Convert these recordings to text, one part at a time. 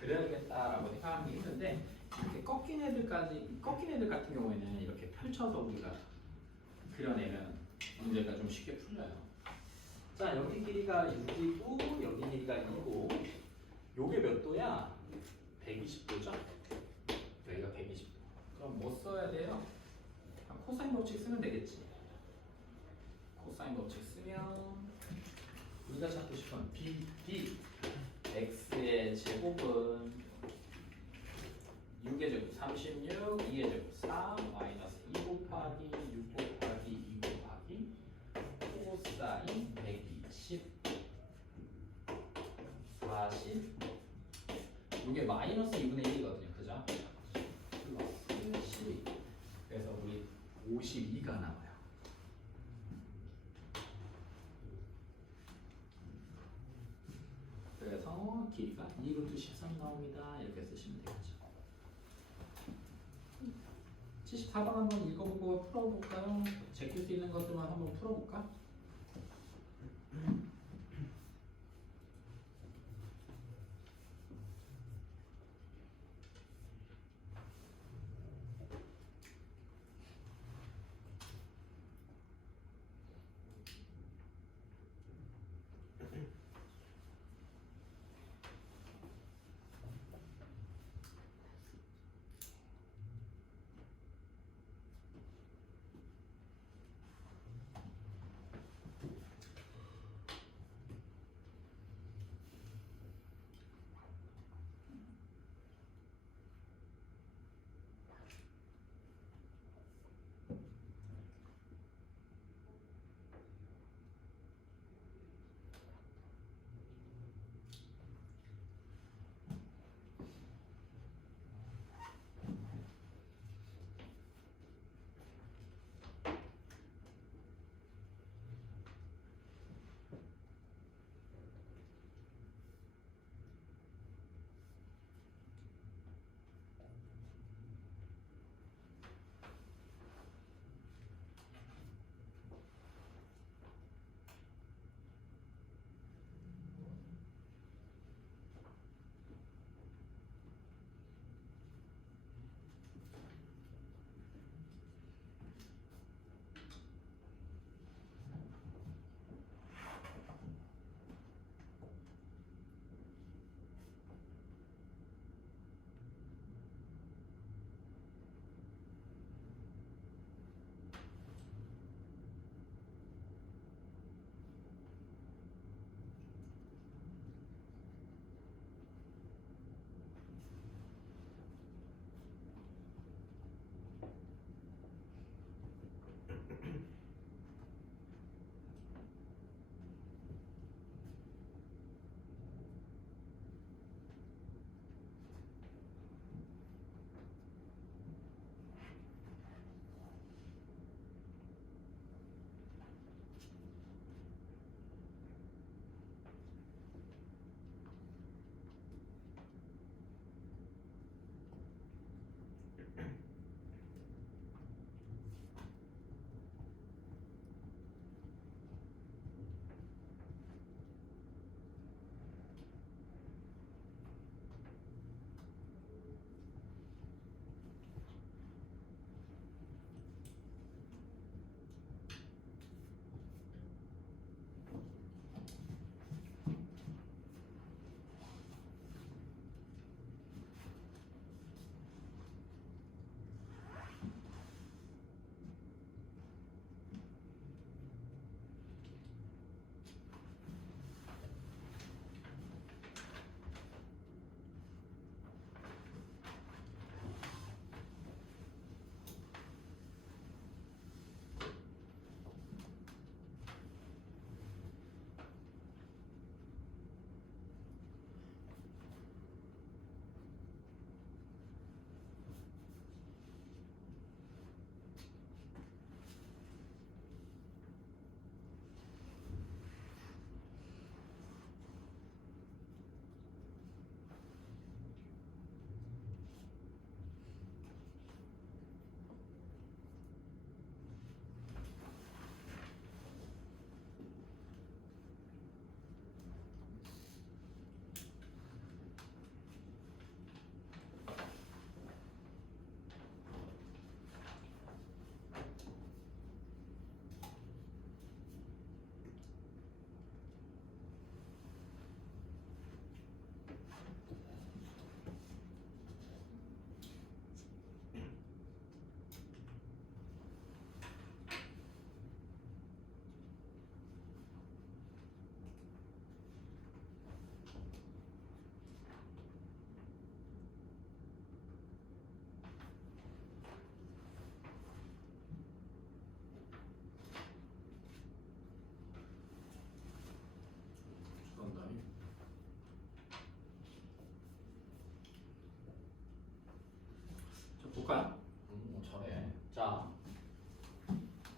그려야겠다라고 생각하는 게 있는데 이렇게 꺾인 애들 같은 경우에는 이렇게 펼쳐서 우리가 그려내면 문제가 좀 쉽게 풀려요. 자, 여기 길이가 6이고 여기 길이가 2고 요게 몇 도야? 120도죠? 여기가 120도. 그럼 뭐 써야 돼요? 코사인 법칙 쓰면 되겠지. 코사인 법칙 쓰면 우리가 찾고 싶은 b x의 제곱은 6의 제곱 36, 2의 제곱 4, 마이너스 2 곱하기 6 곱하기 2 곱하기 코사인 120 40 이게 마이너스 2분의 1이거든요. 그죠? 플러스 12 그래서 우리 52가 나와요. 그래서 길이가 2루트 13 나옵니다. 이렇게 쓰시면 되겠죠. 74번 한번 읽어보고 풀어볼까요? 제낄 수 있는 것들만 한번 풀어볼까?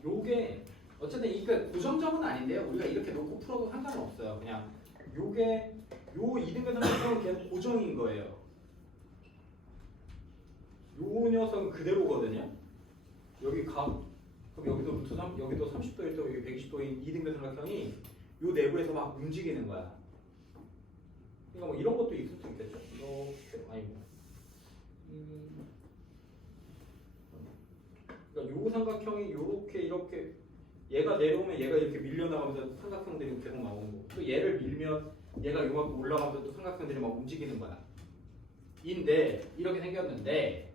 요게 어쨌든 이게 고정점은 아닌데요. 우리가 이렇게 놓고 풀어도 상관은 없어요. 그냥 요게 요 이등변삼각형은 그냥 고정인 거예요. 요 녀석은 그대로거든요. 여기 각 그럼 여기도 루트 3 여기도 30도일 때 여기 120도인 이등변삼각형이 요 내부에서 막 움직이는 거야. 그러니까 뭐 이런 것도 있을 수 있겠죠. 이렇게 아니고. 그러니까 요 삼각형이 요렇게 이렇게 얘가 내려오면 얘가 이렇게 밀려나가면서 삼각형들이 계속 나오는 거고 또 얘를 밀면 얘가 요만큼 올라가면서 또 삼각형들이 막 움직이는 거야. 인데 이렇게 생겼는데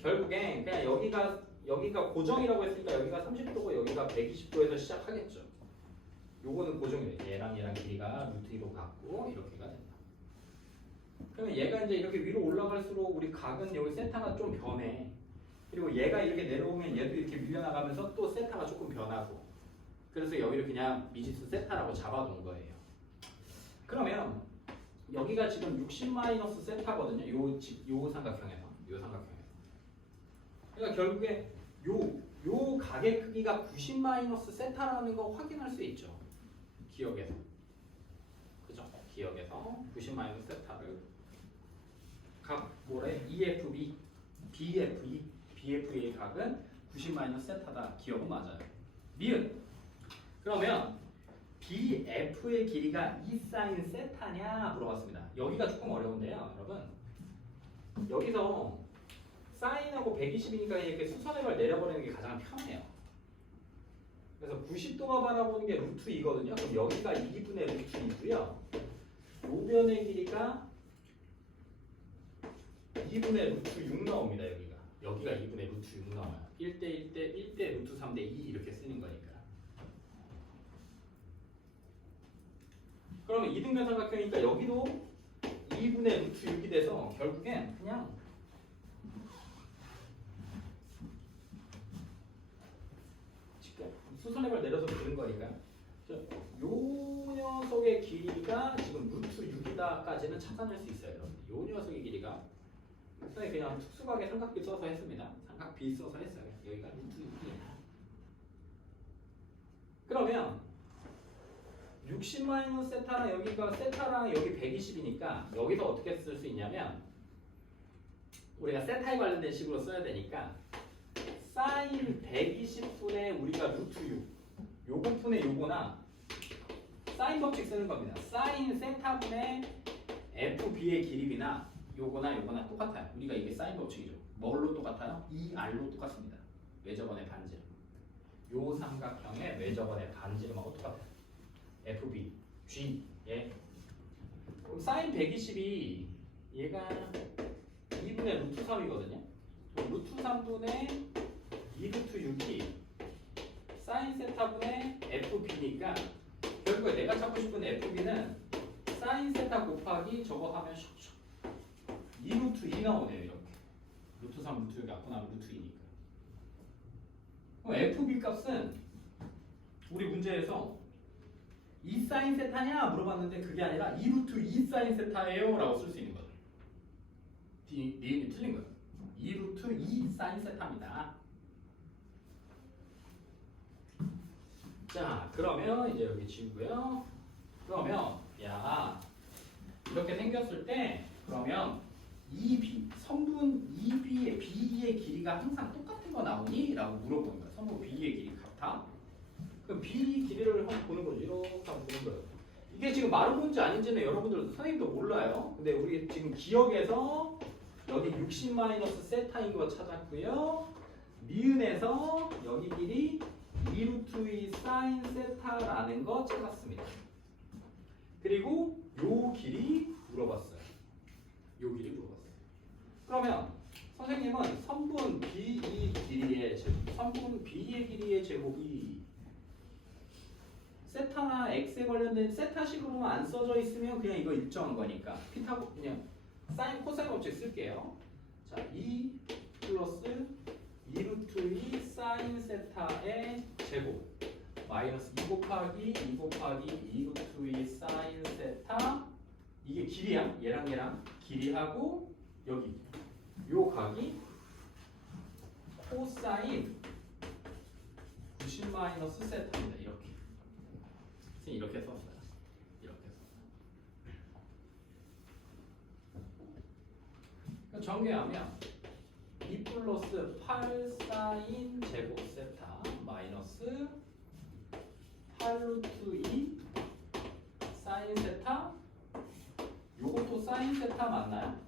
결국엔 그냥 여기가 고정이라고 했으니까 여기가 30도고 여기가 120도에서 시작하겠죠. 요거는 고정이에요. 얘랑 길이가 루트 2로 같고 이렇게가 된다. 그러면 얘가 이제 이렇게 위로 올라갈수록 우리 각은 여기 세타가 좀 변해. 그리고 얘가 이렇게 내려오면 얘도 이렇게 밀려나가면서 또 세타가 조금 변하고. 그래서 여기를 그냥 미지수 세타라고 잡아놓은 거예요. 그러면 여기가 지금 60 마이너스 세타거든요. 요 삼각형에서. 그러니까 결국에 요 각의 크기가 90 마이너스 세타라는 거 확인할 수 있죠. 기억에서. 그죠? 기억에서 90 마이너스 세타를 각 뭐래? EFB, BF의 각은 90 마이너스 세타다. 기억은 맞아요. 니은. 그러면 BF의 길이가 2 사인 세타냐 물어봤습니다. 여기가 조금 어려운데요, 여러분. 여기서 사인하고 120이니까 이렇게 수선획을 내려버리는 게 가장 편해요. 그래서 90도가 바라보는 게 루트 2거든요. 그럼 여기가 2분의 루트 2고요. 요변의 길이가 2분의 루트 6 나옵니다. 여기가 2분의 루트 6 나와요. 1대 루트 3대 2 이렇게 쓰는 거니까. 그러면 이등변 삼각형이니까 여기도 2분의 루트 6이 돼서 결국엔 그냥 수선획을 내려서 그린 거니까 요 녀석의 길이가 지금 루트 6이다까지는 찾아낼 수 있어요. 요 녀석의 길이가 그냥 특수하게 삼각비 써서 했습니다. 삼각비 써서 했어요. 여기가 루트 6이에요. 그러면 60 마이너스 세타랑 여기가 세타랑 여기 120이니까 여기서 어떻게 쓸 수 있냐면 우리가 세타에 관련된 식으로 써야 되니까 사인 120분의 우리가 루트 6 요거분의 요거나 사인 법칙 쓰는 겁니다. 사인 세타분의 FB의 길이나 요거나 똑같아요. 우리가 이게 사인 법칙이죠. 뭘로 똑같아요? ER로 똑같습니다. 외접원의 반지름. 요 삼각형의 외접원의 반지름하고 똑같아요. FB, G. 예. 그럼 사인 120이 얘가 2분의 루트 3이거든요. 루트 3분의 2루트 6이 사인 세타분의 FB니까 결국에 내가 찾고 싶은 FB는 사인 세타 곱하기 저거 하면 2루트 2 나오네요. 이렇게 루트 3, 루트 6 갖고 나면 루트 2니까. 그럼 FB 값은 우리 문제에서 2 사인 세타냐 물어봤는데 그게 아니라 2루트 2 사인 세타예요 라고 쓸 수 있는 거죠. 니은이 틀린 거예요. 2루트 2 사인 세타입니다. 자, 그러면 이제 여기 지우고요. 그러면 야 이렇게 생겼을 때 그러면 성분 EB의 B의 길이가 항상 똑같은 거 나오니? 라고 물어보는 거야. 성분 B의 길이 같아? 그럼 B 길이를 한번 보는 거죠. 이렇게 한번 보는 거예요. 이게 지금 마른 건지 아닌지는 여러분들 선생님도 몰라요. 근데 우리 지금 기억에서 여기 60 마이너스 세타인 거 찾았고요. 니은에서 여기 길이 2루트 2 사인 세타라는 거 찾았습니다. 그리고 요 길이 물어봤어요. 그러면 선생님은 선분 B의 길이의 제곱이 세타나 x에 관련된 세타식으로만 안 써져 있으면 그냥 이거 일정한 거니까 피타고 그냥 사인 코사인 법칙 쓸게요. 자, 2 플러스 2루트 2 사인 세타의 제곱 마이너스 2 곱하기 2루트 2 사인 세타 이게 길이야. 얘랑 길이하고 여기 요 각이 코사인 90 마이너스 세타입니다. 이렇게. 이렇게 썼어요. 이렇게 썼어요. 정리하면 2 플러스 8 사인 제곱 세타 마이너스 8 루트 2 사인 세타. 요것도 사인 세타 맞나요?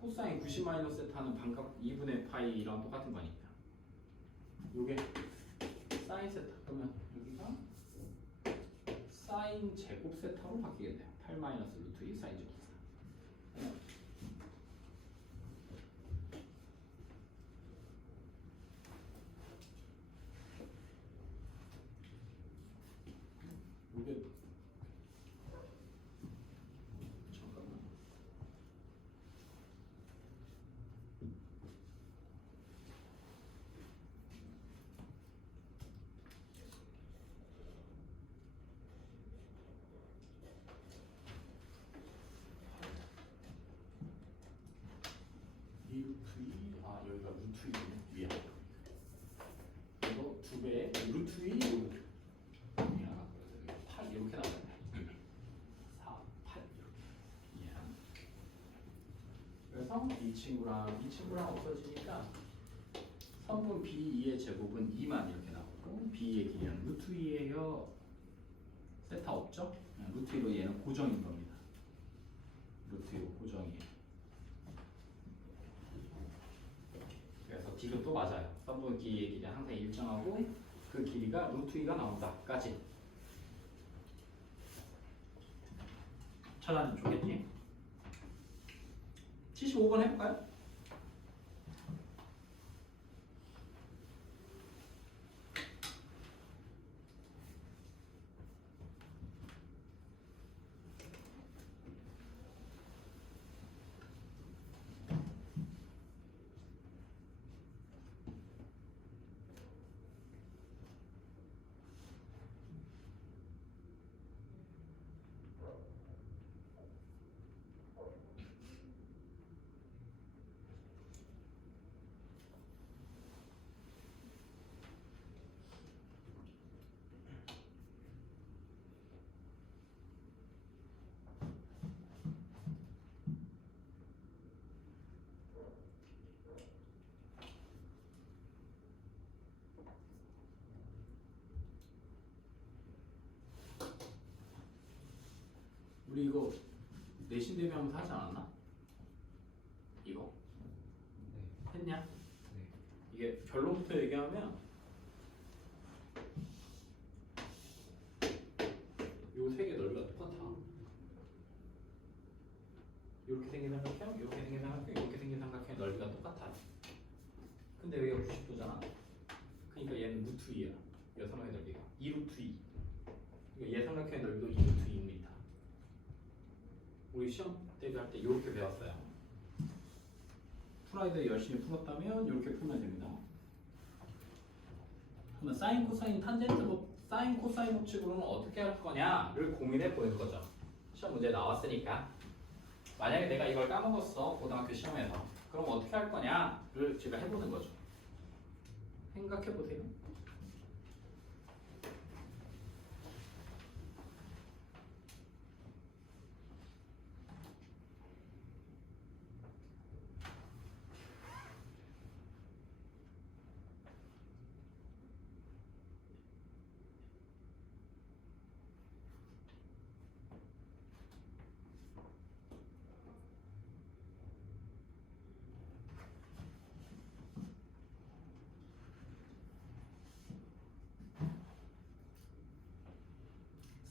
코사인 90 마이너스 세타는 반값 2분의 파이랑 똑같은 거니까. 요게 사인 세타. 그러면 여기가 사인 제곱 세타로 바뀌겠네요. 8 마이너스 루트 2 사인 제곱 세타. 이게 잠깐만. 이 루트 2, 아 여기가 루트 2네 위에. 이거 2배의 루트 2 요거. 8 이렇게 나왔네. 4, 8 이렇게. 예. 그래서 이 친구랑 없어지니까 선분 B2의 제곱은 2만 이렇게 나오고 B의 길이는 루트 2예요. 세타 없죠? 루트 2로 얘는 고정인 겁니다. 루트 2로 고정이에요. 그래서 디귿도 맞아요. 선분 B의 길이 항상 일정하고 그 길이가 루트 2가 나온다까지. 찾아내면 좋겠지? 75번 해볼까요? 우리 이거 내신 대비하면서 하지 않았나? 이거? 네. 했냐? 네. 이게 결론부터 얘기하면 요 세 개 넓이가 똑같아. 이렇게 생긴 삼각형, 이렇게 생긴 삼각형, 이렇게 생긴 삼각형의 넓이가 똑같아. 근데 여기가 90도잖아. 그러니까 얘는 루트 2야. 이 삼각형의 넓이가 2 루트 2. 그러니까 얘 삼각형의 넓이도 2 루트 2입니다. 우리 시험 대비할 때 이렇게 배웠어요. 프라이드 열심히 풀었다면 이렇게 풀면 됩니다. 그러면 사인, 코사인, 탄젠트, 사인, 코사인 법칙으로는 어떻게 할 거냐를 고민해 보는 거죠. 시험 문제 나왔으니까. 만약에 내가 이걸 까먹었어, 고등학교 시험에서. 그럼 어떻게 할 거냐를 제가 해보는 거죠. 생각해 보세요.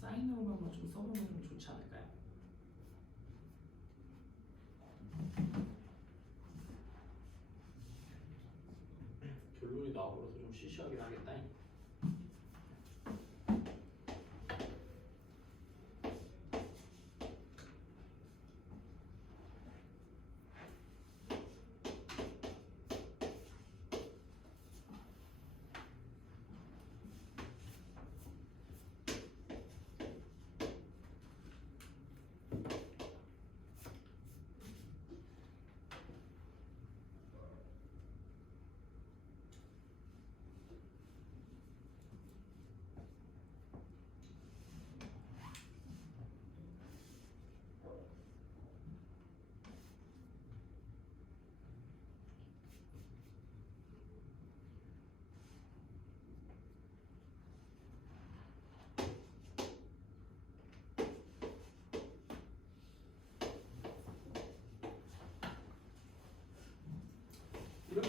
사인으로만 좀 써보면 좀 좋지 않을까요? 결론이 나와버려서 좀 시시하긴 하겠다.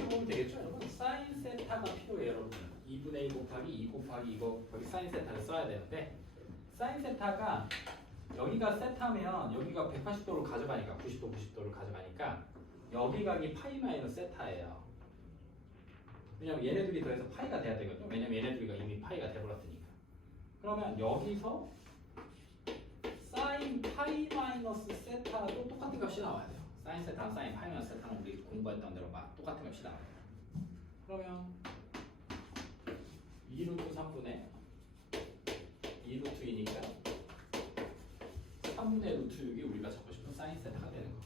보면 되겠죠, 여러분? 사인 세타가 필요해요, 여러분. 2분의 1 곱하기 2 곱하기 2 곱하기 사인 세타를 써야 되는데 사인 세타가 여기가 세타면 여기가 180도를 가져가니까 90도 90도를 가져가니까 여기 각이 파이 마이너스 세타예요. 왜냐면 얘네들이 더해서 파이가 돼야 되거든요. 왜냐면 얘네들이가 이미 파이가 돼버렸으니까. 그러면 여기서 사인 파이 마이너스 세타도 똑같은 값이 나와야 돼요. 사인 세타랑 사인 파이 마이너스 세타는 우리 공부했던 대로 막 똑같은 값이 나와요. 그러면 2루트 3분의 2루트이니까 3분의 루트 6이 우리가 잡고 싶은 사인 세타가 되는 거.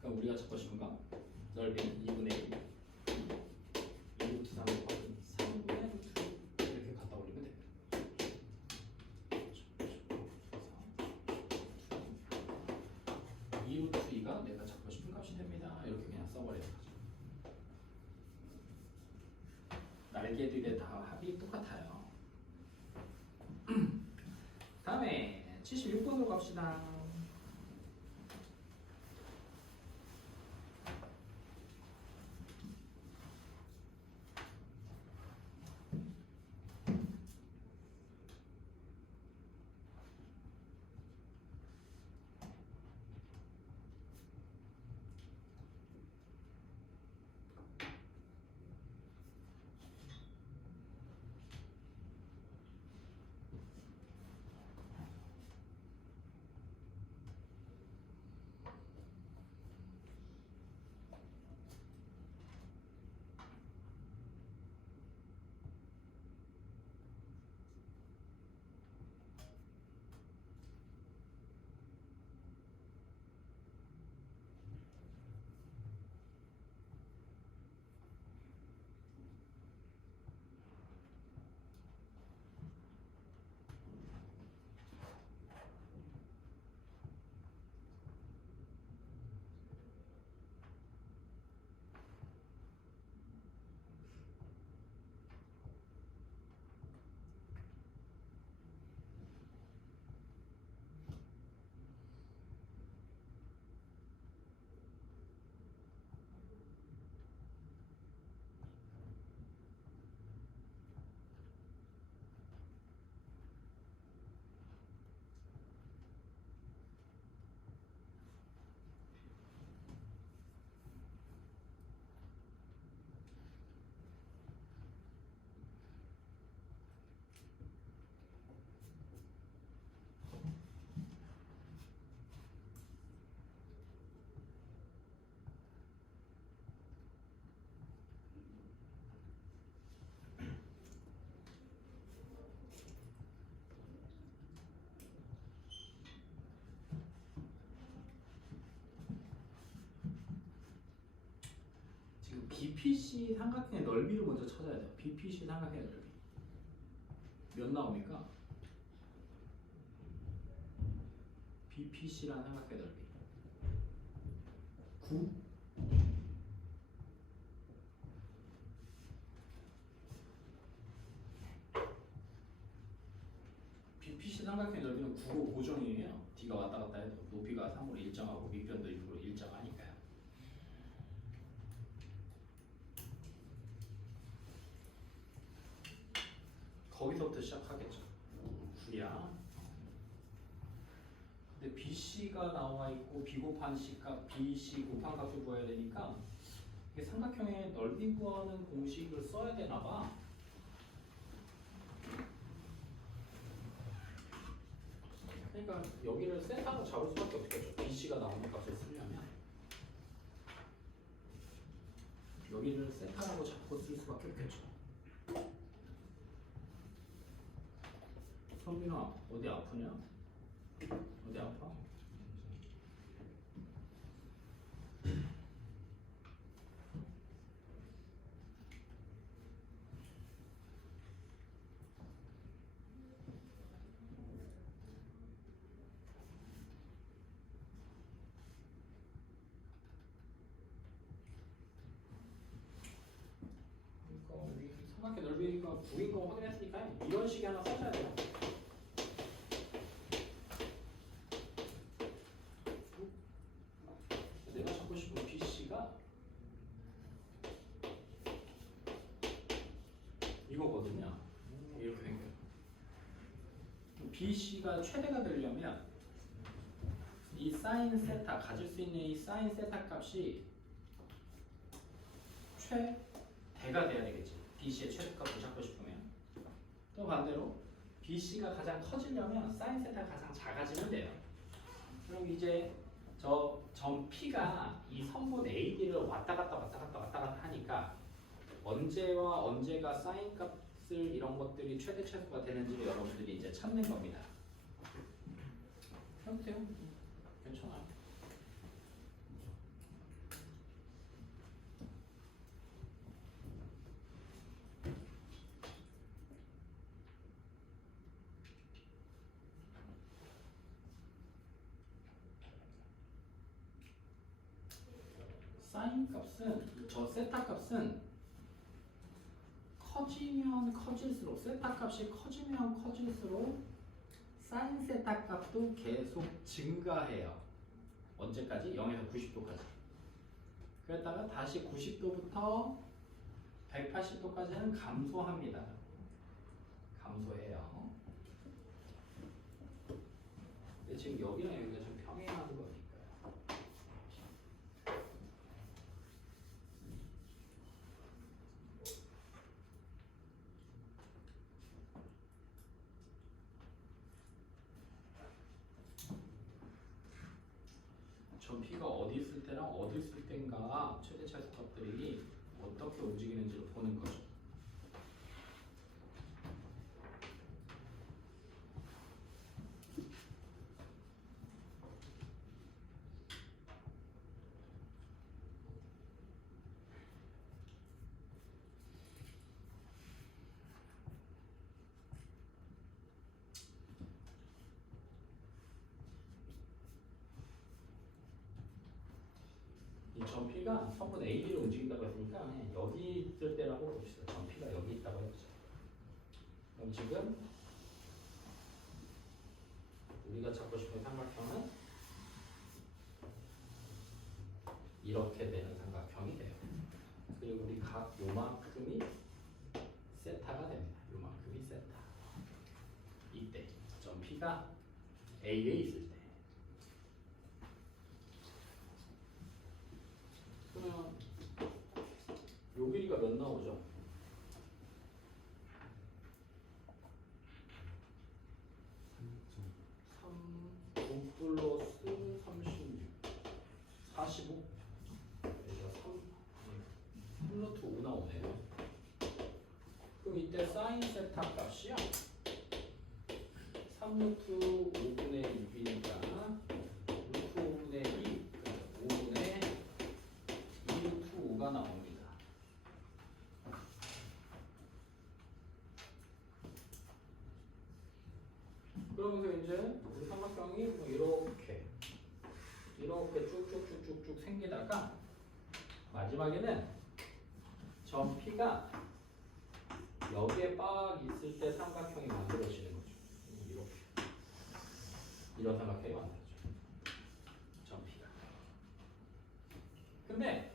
그럼 우리가 찾고 싶은 건 넓이는 2분의 1 2루트 3 곱하기 3분의 루트 6 이렇게 갖다 올리면 됩니다. 2루트 2가 내가 찾고 싶은 값이 됩니다. 이렇게 그냥 써버리는 거죠. 날개들의 다 합이 똑같아요. 다음에 76번으로 갑시다. BPC 삼각형의 넓이를 먼저 찾아야 돼요. BPC 삼각형의 넓이 몇 나옵니까? BPC라는 삼각형의 넓이 9? BPC 삼각형의 넓이는 9고 고정이에요. D가 왔다 갔다 해도 높이가 3으로 일정하고 밑변도 6으로 일정하니까요. 거기서부터 시작하겠죠. 9야. 근데 BC가 나와 있고 B 곱한 C값, BC 곱한 값을 구해야 되니까 이게 삼각형의 넓이 구하는 공식을 써야 되나 봐. 그러니까 여기를 세타로 잡을 수밖에 없겠죠. BC가 나오는 값을 쓰려면 여기를 세타라고 잡고 쓸 수밖에 없겠죠. 선민아 어디 아프냐? 어디 아파? 그러니까 우리 삼각형 넓이가 9인 거 확인했으니까 이런 식이 하나 써줘야 돼요. 내가 찾고 싶은 BC가 이거거든요. 이렇게 생겨요. BC가 최대가 되려면 이 사인 세타 가질 수 있는 이 사인 세타 값이 최대가 돼야 되겠지. BC의 최대값을 찾고 싶으면. 또 반대로 BC가 가장 커지려면 사인 세타가 가장 작아지면 돼요. 그럼 이제 저 점 P가 이 선분 AD를 왔다 갔다 하니까 언제와 언제가 사인 값을 이런 것들이 최대 최소가 되는지를 여러분들이 이제 찾는 겁니다. 해보세요. 괜찮아요. 사인 값은 저 세타 값은 커지면 커질수록 세타 값이 커지면 커질수록 사인 세타 값도 계속 증가해요. 언제까지? 0에서 90도까지. 그랬다가 다시 90도부터 180도까지는 감소합니다. 감소해요. 근데 지금 여기랑 여기가 좀 평행하는 거니까요. 점 P가 어디 있을 때랑 어디 있을 때인가 최대 최소 값들이 어떻게 움직이는지를 보는 거죠. 이 점 P가 선분 AB로 움직인다고 했으니까 여기 있을 때라고 봅시다. 점 P가 여기 있다고 해보죠. 그럼 지금 우리가 찾고 싶은 삼각형은 이렇게 되는 삼각형이 돼요. 그리고 우리 각 요만큼이 세타가 됩니다. 요만큼이 세타. 이때 점 P가 A에 있을 때. 그러면 요 길이가 몇 나오죠? 9 플러스 36 45 여기가 3 루트 5 나오네요. 그럼 이때 사인 세타 값이요 3루트 5분의 6이니까 루트 5분의 2 5분의 2루트 5가 나옵니다. 그러면서 이제 우리 삼각형이 뭐 이렇게 쭉쭉쭉쭉쭉 생기다가 마지막에는 점 P가 여기에 빡 있을 때 삼각형이 만들어지는 거죠. 이렇게 이런 삼각형이 만들어져요. 점 P가. 근데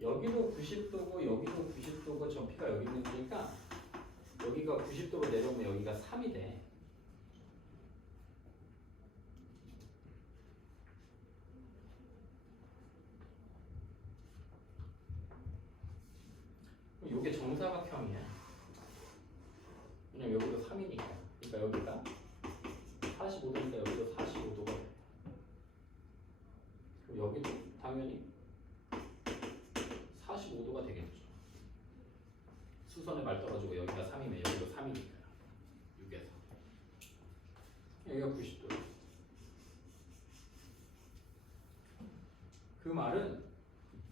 여기도 90도고 여기도 90도고 점 P가 여기 있는 거니까 여기가 90도로 내려오면 여기가 3이 돼. 이게 정사각형이야. 왜냐면 여기도 3이니까. 그러니까 여기가 45도니까 여기도 45도가 돼. 그럼 여기도 당연히 45도가 되겠죠. 수선에 말 떨어지고 여기가 3이면 여기도 3이니까요. 6에서. 여기가 90도. 그 말은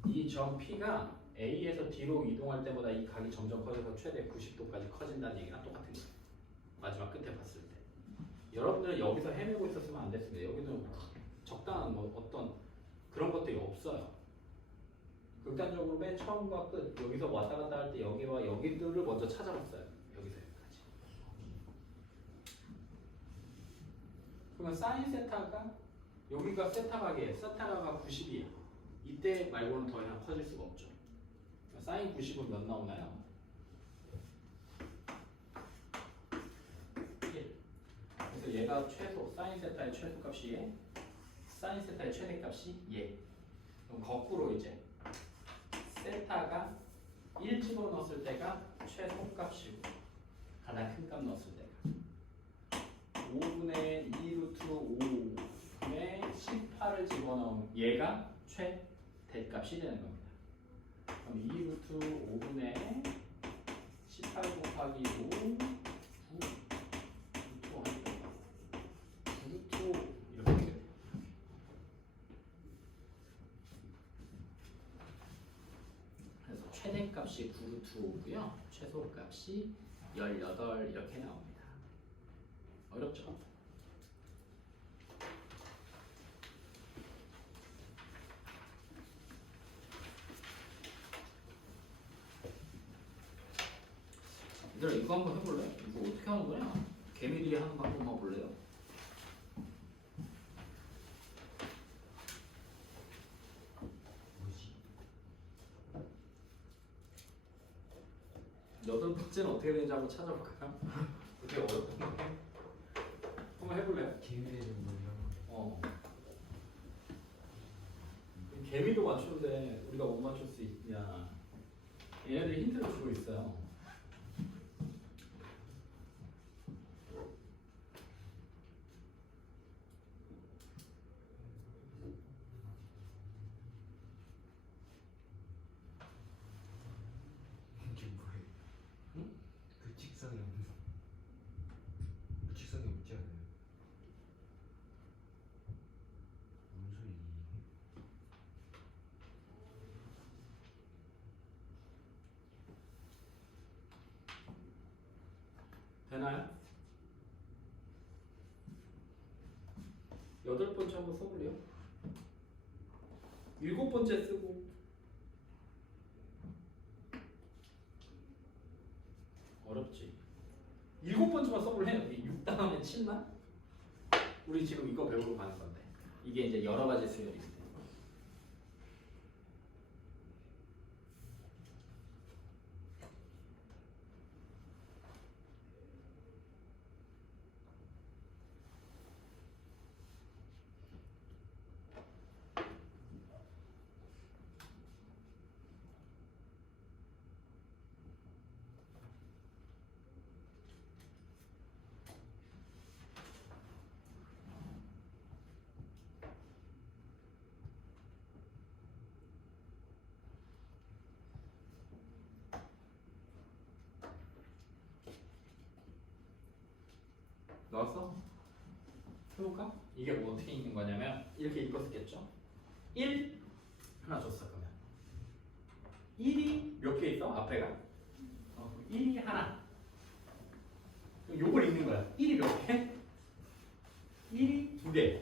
이 점 P가 A에서 D로 이동할 때보다 이 각이 점점 커져서 최대 90도까지 커진다는 얘기랑 똑같은 거예요. 마지막 끝에 봤을 때. 여러분들은 여기서 헤매고 있었으면 안 됐습니다. 여기는 적당한 뭐 어떤 그런 것들이 없어요. 극단적으로 맨 처음과 끝 여기서 왔다 갔다 할 때 여기와 여기들을 먼저 찾아봤어요. 여기서 여기까지. 그러면 사인 세타가 여기가 세타각이에요. 세타가 90이에요. 이때 말고는 더 이상 커질 수가 없죠. 사인 90은 몇 나오나요? 1. 그래서 얘가 최소 사인 세타의 최소값이 얘, 사인 세타의 최대값이 얘. 그럼 거꾸로 이제 세타가 1 집어넣었을 때가 최소값이고 가장 큰 값 넣었을 때가 5분의 2 루트 5분의 18을 집어넣으면 얘가 최대값이 되는 겁니다. 그럼 2 루트 5분의 18 곱하기 5 9 루트 5 하니까 9 루트 5 이렇게 되게 돼요. 그래서 최대값이 9 루트 5고요. 최소값이 18 이렇게 나옵니다. 어렵죠? 얘들아 이거 한번 해볼래? 이거 어떻게 하는 거냐? 개미들이 하는 거 한 번만 볼래요? 뭐지? 여덟 번째는 어떻게 되는지 한번 찾아볼까요? 되게 어렵던 거 한번 해볼래요? 개미들은 뭐 이런 거. 어. 개미도 맞추는데 우리가 못 맞출 수 있냐? 얘네들이 힌트를 주고 있어요. 이게 뭐예요? 응? 그 직선이 없는. 그 직선이 없지 않아요? 뭔 소리? 되나요? 여덟 번째 한번 써볼래요? 일곱 번째 쓰고 어렵지. 일곱 번째만 써볼래요? 여기 6 다음에 7만? 우리 지금 이거 배우러 가는 건데 이게 이제 여러 가지 수열이 있어요. 나왔어? 해볼까? 이게 뭐 어떻게 있는 거냐면 이렇게 읽었겠죠? 1 하나 줬어 그러면 1이 몇 개 있어? 앞에가 1이 하나 그럼 요걸 읽는 거야 1이 몇 개? 1이 2개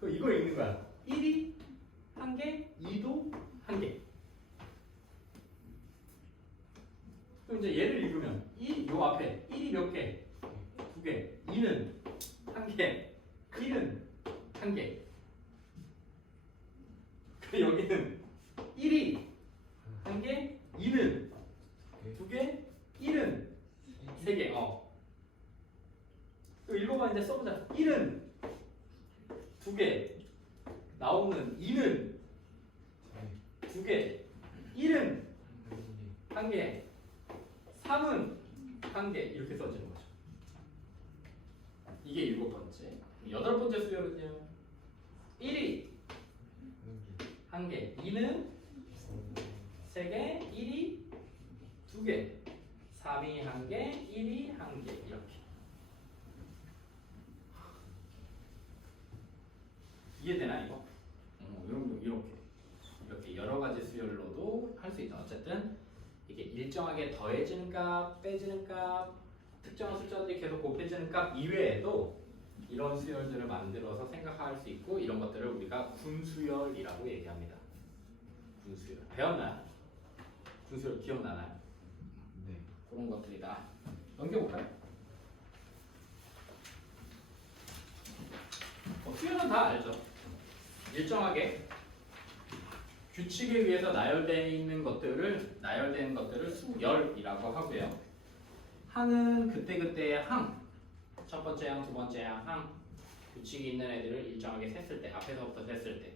그럼 이걸 읽는 거야 1이 1개 2도 1개 그럼 이제 얘를 읽으면 요 앞에 1이 몇 개? 2개 2는 1개 1은 1개 그 여기는 1이 1개 2는 2개 1은 3개 또 읽어봐 이제 써보자 1은 2개 나오는 2는 2개 1은 1개 3은 1개 이렇게 써지는 거죠. 이게 일곱 번째. 여덟 번째 수열은요. 1이 1개, 2는 3개, 1이 2개, 3이 1개, 1이 1개 이렇게. 이해되나 이거? 이렇게 여러 가지 수열로도 할 수 있다. 어쨌든 이게 일정하게 더해지는 값, 빼지는 값, 특정한 숫자들이 계속 곱해지는 값 이외에도 이런 수열들을 만들어서 생각할 수 있고 이런 것들을 우리가 분수열이라고 얘기합니다. 분수열 배웠나요? 분수열 기억나나요? 네. 그런 것들이다. 넘겨볼까요? 수열은 다 알죠. 일정하게 규칙에 의해서 나열되는 것들을 수열이라고 하고요. 항은 그때그때의 항, 첫 번째 항, 두 번째 항, 규칙이 있는 애들을 일정하게 셌을 때, 앞에서부터 셌을 때,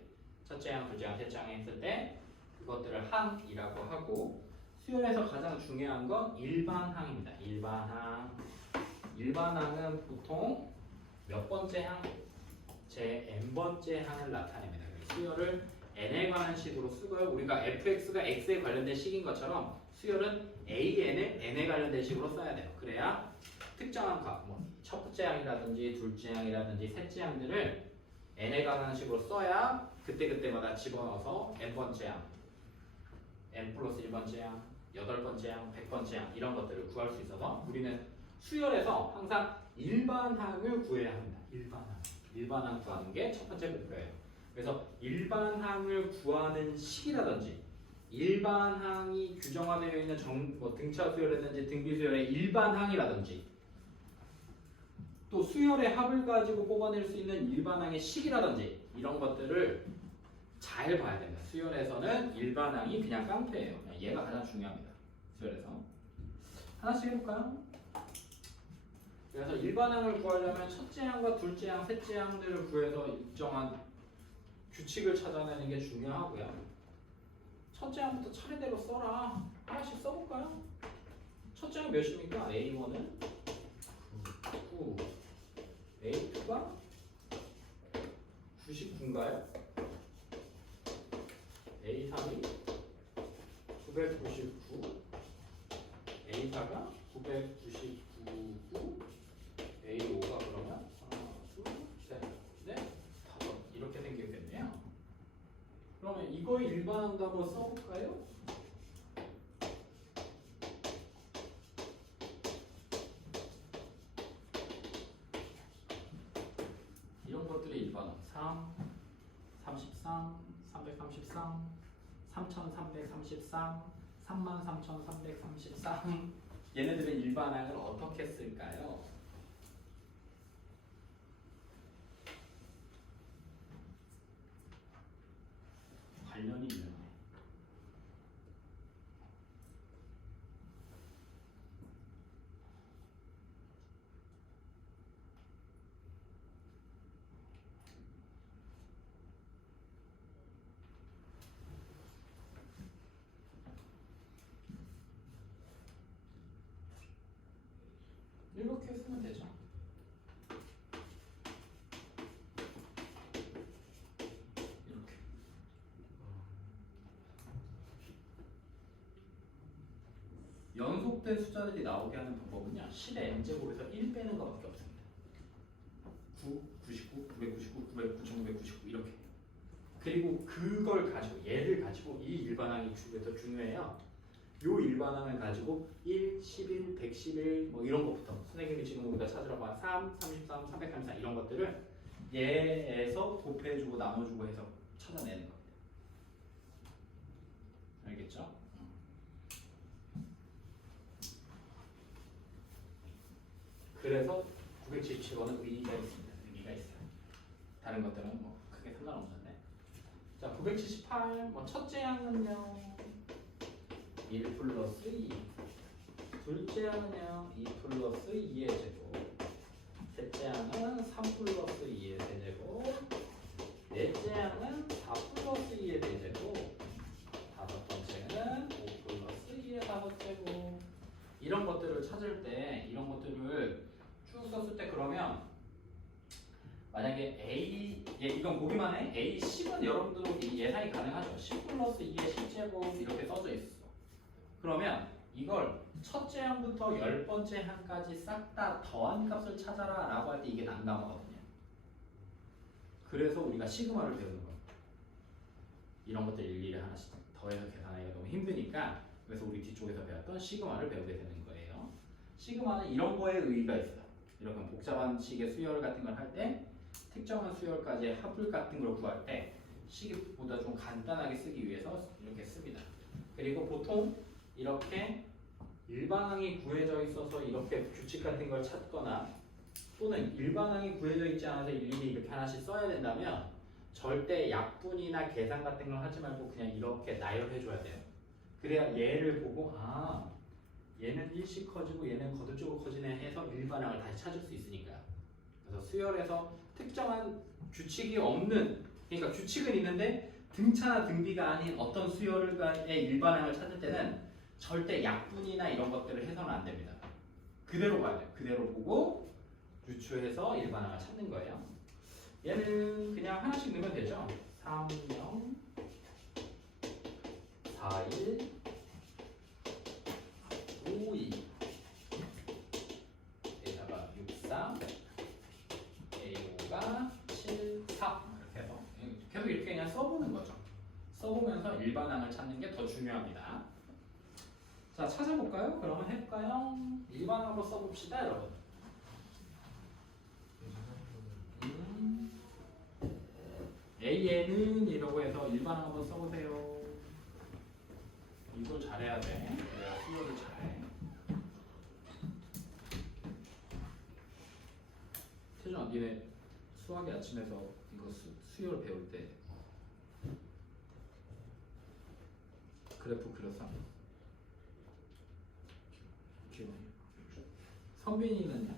첫째 항, 둘째 항, 셋째 항 했을 때 그것들을 항이라고 하고, 수열에서 가장 중요한 건 일반항입니다. 일반항은 보통 몇 번째 항? 제 n번째 항을 나타냅니다. 수열을 n에 관한 식으로 쓰고요. 우리가 fx가 x에 관련된 식인 것처럼 수열은 an을 n에 관련된 식으로 써야 돼요. 그래야 특정한 값, 첫 번째 항이라든지 둘째 항이라든지 셋째 항들을 n에 관한 식으로 써야 그때그때마다 집어넣어서 n번째 항, n 플러스 1번째 항, 8번째 항, 100번째 항 이런 것들을 구할 수 있어서 우리는 수열에서 항상 일반항을 구해야 합니다. 일반항 구하는 게 첫 번째 목표예요. 그래서 일반항을 구하는 식이라든지 일반항이 규정화되어 있는 등차 수열이라든지 등비 수열의 일반항이라든지 또 수열의 합을 가지고 뽑아낼 수 있는 일반항의 식이라든지 이런 것들을 잘 봐야 됩니다. 수열에서는 일반항이 그냥 깡패예요. 얘가 가장 중요합니다. 수열에서 하나씩 해볼까요? 그래서 일반항을 구하려면 첫째 항과 둘째 항, 셋째 항들을 구해서 일정한 규칙을 찾아내는 게 중요하고요. 첫째 항부터 차례대로 써라. 하나씩 써볼까요? 첫째 항이 몇입니까? A1은 9, A2가 99인가요? A3이 999, A4가 999, A5가 그러면 하나, 둘, 셋, 넷, 다섯 이렇게 생기겠네요. 그러면 이거 일반항도 한번 써볼까요? 이런 것들이 일반항 3, 33, 333, 3333, 33,333 얘네들은 일반항을 어떻게 쓸까요? 관련이 있는 이렇게 쓰면 되죠. 이렇게. 연속된 숫자들이 나오게 하는 방법은요. 10의 n제곱에서 1 빼는 것밖에 없습니다. 9, 99, 999, 900, 9999 이렇게. 그리고 그걸 가지고 얘를 가지고 이 일반항이 더 중요해요. 요 일반항을 가지고 1, 11, 111 뭐 이런 것부터 선생님이 지금 우리가 찾으러 봐 3, 33, 334 이런 것들을 얘에서 곱해주고 나눠주고 해서 찾아내는 겁니다. 알겠죠? 그래서 977번은 의미가 있습니다. 의미가 있어요. 다른 것들은 뭐 크게 상관없는데. 자, 978 뭐 첫째 항은요. 1 플러스 2 둘째 항은요 2 플러스 2의 제곱 셋째 항은 3 플러스 2의 대제곱 넷째 항은 4 플러스 2의 대제곱 다섯 번째는 5 플러스 2의 다섯제곱 이런 것들을 찾을 때 이런 것들을 쭉 썼을 때 그러면 만약에 A 이건 보기만 해 A 10은 여러분들도 예상이 가능하죠 10 플러스 2의 10제곱 이렇게 써져 있어 그러면 이걸 첫째 항부터 10번째 항까지 싹 다 더한 값을 찾아라 라고 할 때 이게 난감하거든요. 그래서 우리가 시그마를 배우는 거예요. 이런 것들 일일이 하나씩 더해서 계산하기가 너무 힘드니까 그래서 우리 뒤쪽에서 배웠던 시그마를 배우게 되는 거예요. 시그마는 이런 거에 의의가 있어요. 이렇게 복잡한 식의 수열 같은 걸 할 때 특정한 수열까지의 합을 같은 걸 구할 때 식보다 좀 간단하게 쓰기 위해서 이렇게 씁니다. 그리고 보통 이렇게 일반항이 구해져 있어서 이렇게 규칙 같은 걸 찾거나 또는 일반항이 구해져 있지 않아서 일일이 이렇게 하나씩 써야 된다면 절대 약분이나 계산 같은 걸 하지 말고 그냥 이렇게 나열해 줘야 돼요. 그래야 얘를 보고 아 얘는 일씩 커지고 얘는 거듭적으로 커지네 해서 일반항을 다시 찾을 수 있으니까요. 그래서 수열에서 특정한 규칙이 없는 그러니까 규칙은 있는데 등차나 등비가 아닌 어떤 수열의 일반항을 찾을 때는 절대 약분이나 이런 것들을 해서는 안 됩니다. 그대로 봐야 돼요. 그대로 보고 유추해서 일반항을 찾는 거예요. 얘는 그냥 하나씩 넣으면 되죠. 3, 0, 4, 1, 5, 2 여기다가 6, 3 A5가 7, 4 이렇게 해서 계속 이렇게 그냥 써보는 거죠. 써보면서 일반항을 찾는 게 더 중요합니다. 자 찾아볼까요? 그러면 해볼까요? 일반항으로 써봅시다 여러분. AN은 이라고 해서 일반항 한번 써보세요. 이걸 잘해야 돼. 그래야 수열을 잘해. 태준아, 니네 수학의 아침에서 이거 수열 배울 때 그래프 그렸어? 기억해. 성빈이는요?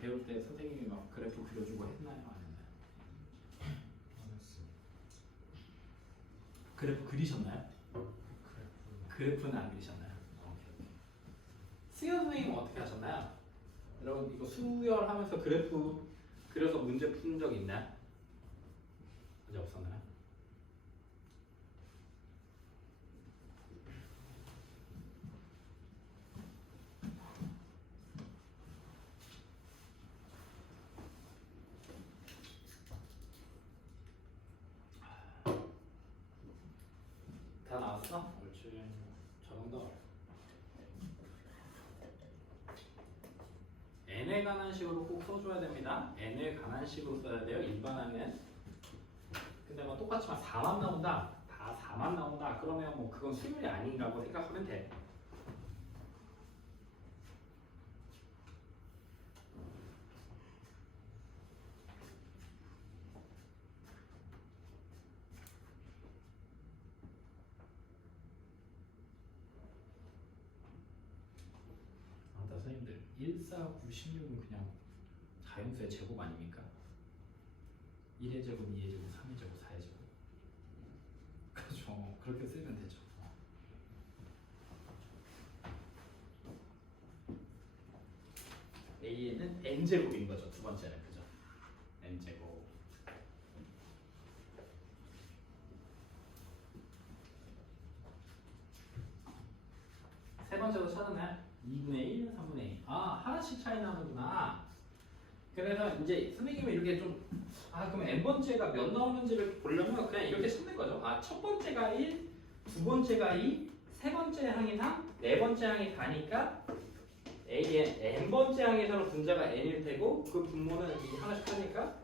배울 때 선생님이 막 그래프 그려주고 했나요? 안 했나요? 그래프 그리셨나요? 그래프는 안 그리셨나요? 오케이. 수열 선생님은 어떻게 하셨나요? 여러분 이거 수열하면서 그래프 그려서 문제 푼 적 있나요? 문제 없었나요? 다 나왔어? 옳지. 저정도. n에 관한 식으로 꼭 써줘야 됩니다. n에 관한 식으로 써야 돼요. 일반항은. 근데 뭐 똑같지만 4만 나온다. 다 4만 나온다. 그러면 뭐 그건 수열이 아닌가고 생각하면 돼. 선생님들 1, 4, 9, 16은 그냥 자연수의 제곱 아닙니까? 1의 제곱, 2의 제곱, 3의 제곱, 4의 제곱. 그렇죠. 그렇게 쓰면 되죠. A는 n제곱인 거죠. 두 번째는 그죠? n제곱. 세 번째도 찾았나요? 2분의 1, 3분의 2. 아, 하나씩 차이 나는구나. 그래서 이제 선생님이 이렇게 좀 그럼 n번째가 몇 나오는지를 보려면 그냥 이렇게 찾는 거죠. 첫 번째가 1, 두 번째가 2, 세 번째 항이 3, 네 번째 항이 4니까 n번째 항에서는 분자가 n일 테고 그 분모는 이 하나씩 하니까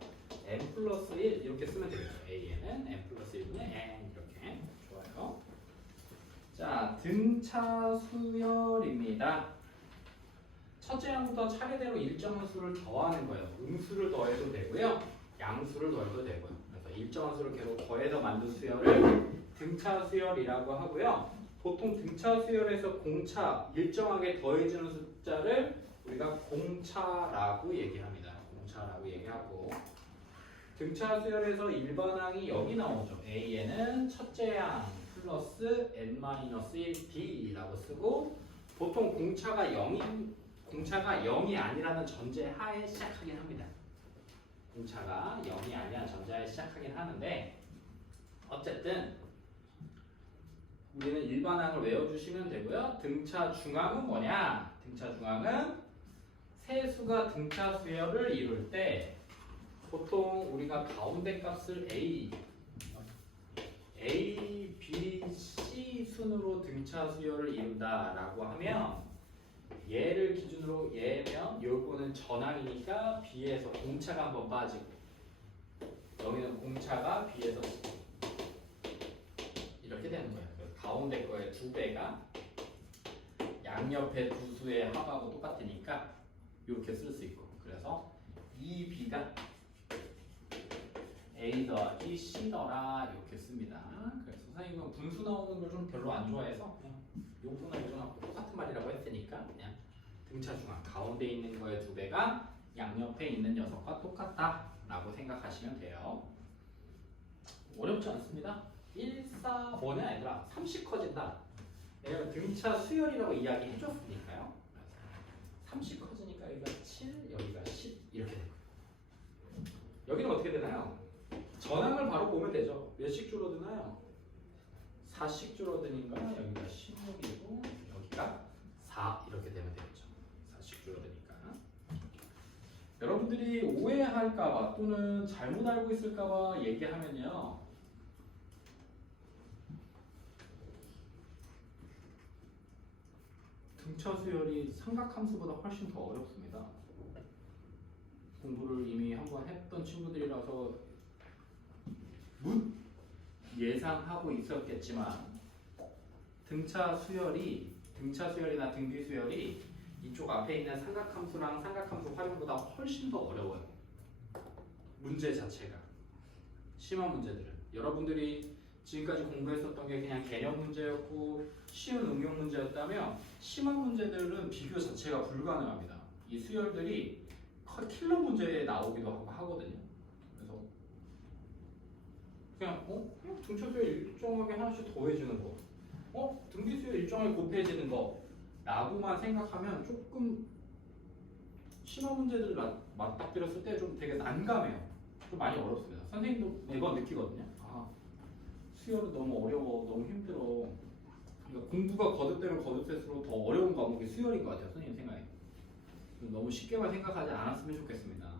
n 플러스 1 이렇게 쓰면 되겠죠. an은 n 플러스 1분의 n 이렇게. 좋아요. 자, 등차 수열입니다. 첫째 항부터 차례대로 일정한 수를 더하는 거예요. 음수를 더해도 되고요. 양수를 더해도 되고요. 그래서 일정한 수를 계속 더해서 만든 수열을 등차 수열이라고 하고요. 보통 등차 수열에서 공차, 일정하게 더해지는 숫자를 우리가 공차라고 얘기합니다. 공차라고 얘기하고 등차 수열에서 일반항이 여기 나오죠. A에는 첫째 항 플러스 n-1 B라고 쓰고 보통 공차가 0이 아니라는 전제 하에 시작하긴 합니다. 공차가 0이 아니라는 전제하에 시작하긴 하는데 어쨌든 우리는 일반항을 외워주시면 되고요. 등차 중항은 뭐냐? 등차 중항은 세수가 등차 수열을 이룰 때 보통 우리가 가운데 값을 A, B, C 순으로 등차 수열을 이룬다라고 하면 얘를 기준으로 얘면 요거는 전항이니까 B에서 공차가 한번 빠지고 여기는 공차가 B에서 C 이렇게 되는 거예요. 그래서 가운데 거의 2배가 양옆의 두 수의 합하고 똑같으니까 이렇게 쓸 수 있고, 그래서 이 B가 A 더하기 C더라 이렇게 씁니다. 그래서 선생님은 분수 나오는 걸 좀 별로 안 좋아해서 그냥 요거나 요거나 똑같은 말이라고 했으니까 그냥 등차 중앙 가운데 있는 거의 2배가 양옆에 있는 녀석과 똑같다 라고 생각하시면 돼요. 어렵지 않습니다. 1, 4, 5는 아니라 30 커진다. 왜냐면 등차 수열이라고 이야기해 줬으니까요. 30 커지니까 여기가 7, 여기가 10 이렇게 되고요. 여기는 어떻게 되나요? 전항을 바로 보면 되죠. 몇씩 줄어드나요? 4씩 줄어드니까 여기가 16이고 여기가 4 이렇게 되면 되겠죠. 4씩 줄어드니까. 여러분들이 오해할까봐 또는 잘못 알고 있을까봐 얘기하면요. 등차 수열이 삼각함수보다 훨씬 더 어렵습니다. 공부를 이미 한번 했던 친구들이라서 예상하고 있었겠지만 등차 수열이나 등비 수열이 이쪽 앞에 있는 삼각함수랑 삼각함수 활용보다 훨씬 더 어려워요. 문제 자체가 심한 문제들은 여러분들이 지금까지 공부했었던 게 그냥 개념 문제였고 쉬운 응용 문제였다면 심한 문제들은 비교 자체가 불가능합니다. 이 수열들이 킬러 문제에 나오기도 하거든요. 그래서 그냥 등차 수열 일정하게 하나씩 더해지는 거, 등비 수열 일정하게 곱해지는 거 라고만 생각하면 조금 심한 문제들 맞닥뜨렸을 때 좀 되게 난감해요. 좀 많이 어렵습니다. 선생님도 매번 느끼거든요. 수열은 너무 어려워, 너무 힘들어. 그러니까 공부가 거듭되면 거듭될수록 더 어려운 과목이 수열인 것 같아요, 선생님 생각에. 너무 쉽게만 생각하지 않았으면 좋겠습니다.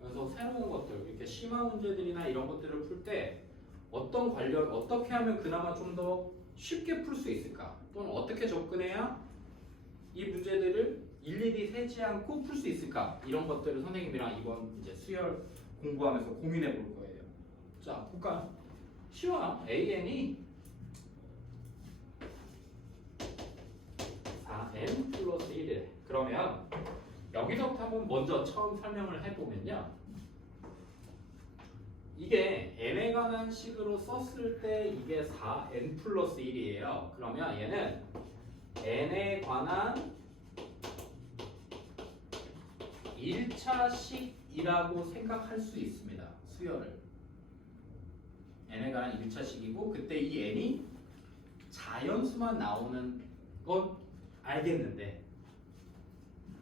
그래서 새로운 것들, 이렇게 심한 문제들이나 이런 것들을 풀 때 어떻게 하면 그나마 좀 더 쉽게 풀 수 있을까? 또는 어떻게 접근해야 이 문제들을 일일이 세지 않고 풀 수 있을까? 이런 것들을 선생님이랑 이번 이제 수열 공부하면서 고민해 볼 거예요. 자, 볼까요? 쉬워요. AN이 4n 플러스 1이래. 그러면 여기서부터 한번 먼저 처음 설명을 해보면요. 이게 n에 관한 식으로 썼을 때 이게 4n 플러스 1이에요. 그러면 얘는 n에 관한 1차식이라고 생각할 수 있습니다. 수열을. n에 관한 1차식이고 그때 이 n이 자연수만 나오는 건 알겠는데